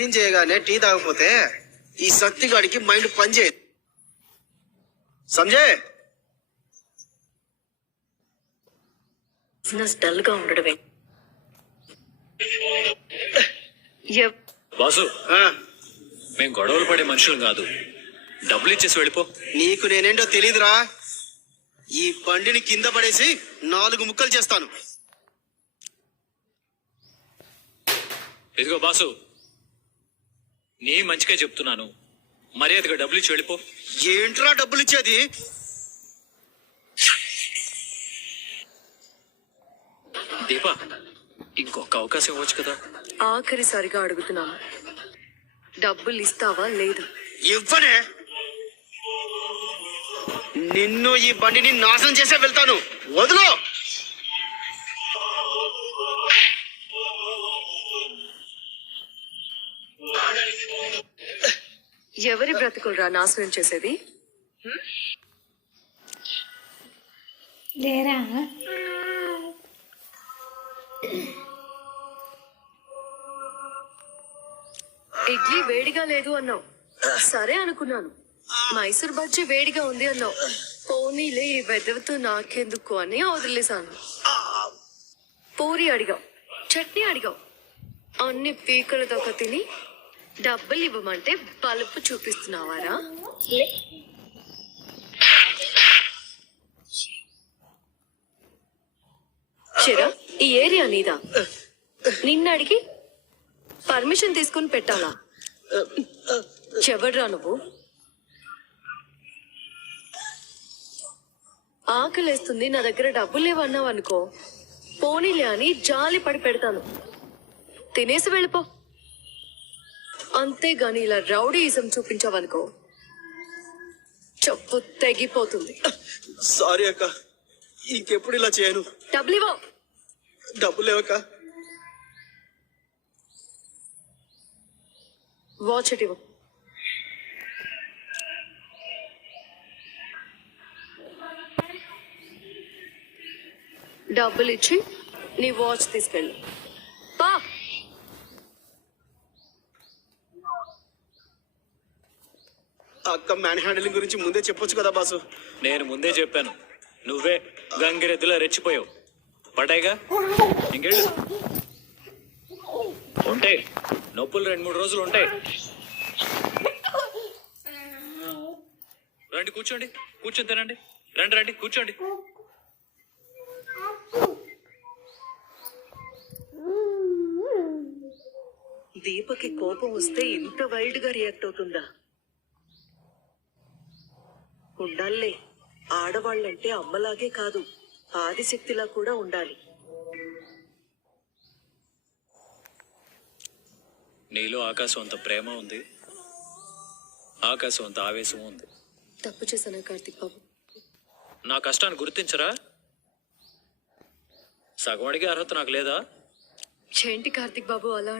Tiffin చేయగానే tea తాగకపోతే ఈ సత్తిగాడికి మైండ్ పనిచేయదు. సంజయ్! బిజినెస్ డల్గా ఉండడమే. బాసు ఆ, మేము గొడవలు పడే మనుషులు కాదు. డబ్బులు ఇచ్చేసి వెళ్ళిపో. నీకు నేనేంటో తెలీదురా. ఈ బండిని కింద పడేసి నాలుగు ముక్కలు చేస్తాను. ఇదిగో బాసు నీ మంచిగా చెప్తున్నాను. మర్యాదగా డబ్బులు ఇచ్చి వెళ్ళిపో. ఏంట్రా డబ్బులు ఇచ్చేది? దీపా ఇంకొక అవకాశం ఇవ్వచ్చు కదా? ఆఖరిసారిగా అడుగుతున్నాను. డబ్బులు ఇస్తావా లేదు? ఇవ్వనే. నిన్ను ఈ బండిని నాశనం చేసే వెళ్తాను. వదులు. ఎవరి బ్రతుకులరా నాశనం చేసేది? లేరా? ఇడ్లీ వేడిగా లేదు అన్నావు. సరే అనుకున్నాను. మైసూర్ బజ్జీ వేడిగా ఉంది అన్నావు. పోనీలే ఈ వెదవుతూ నాకెందుకు అని వదిలేశాను. పూరి అడిగావు చట్నీ అడిగావు. అన్ని పీకల దొక్క తిని డబ్బులు ఇవ్వమంటే బలుపు చూపిస్తున్నావారా? చిరా ఈ ఏరియా నీదా? నిన్న అడిగి పర్మిషన్ తీసుకుని పెట్టాలా? చెవడ్రా నువ్వు. ఆకలేస్తుంది నా దగ్గర డబ్బులు లేవన్నావు అనుకో పోనీలే అని జాలి పడి పెడతాను. తినేసి వెళ్ళిపో. అంతేగాని ఇలా రౌడీయిజం చూపించావనుకో చెప్పు తెగిపోతుంది. సారీ అక్క. ఇంకెప్పుడు ఇలా చేయను? డబ్బులు ఇవ్వు డబ్బులు లేవక్క వాచ్ ఇటు ఇవ్వు. డబ్బులు ఇచ్చి నీ వాచ్ తీసుకెళ్ళు. అక్క మ్యాన్ హ్యాండిలింగ్ గురించి ముందే చెప్పొచ్చు కదా బాసు? నేను ముందే చెప్పాను. నువ్వే గంగిరెద్దులా రెచ్చిపోయావు. పడ్డాయిగా? ఇంకెళ్ళు? ఉంటాయి. నొప్పులు రెండు మూడు రోజులు ఉంటాయి. రండి కూర్చోండి. కూర్చొని తినండి. రండి రండి కూర్చోండి. దీపకి కోపం వస్తే ఇంత వైల్డ్గా రియాక్ట్ అవుతుందా? ఉండాలే ఆడవాళ్ళంటే అమ్మలాగే కాదు ఆదిశక్తిలా కూడా ఉండాలి. నీలో ఆకాశం అంత ప్రేమ ఉంది. ఆకాశం అంత ఆవేశం ఉంది. తప్పు చేశాను కార్తిక్ బాబు? నా కష్టాన్ని గుర్తించరా? సగం అడిగే అర్హత నాకు లేదా? ఏంటి కార్తిక్ బాబు అలా అంటారు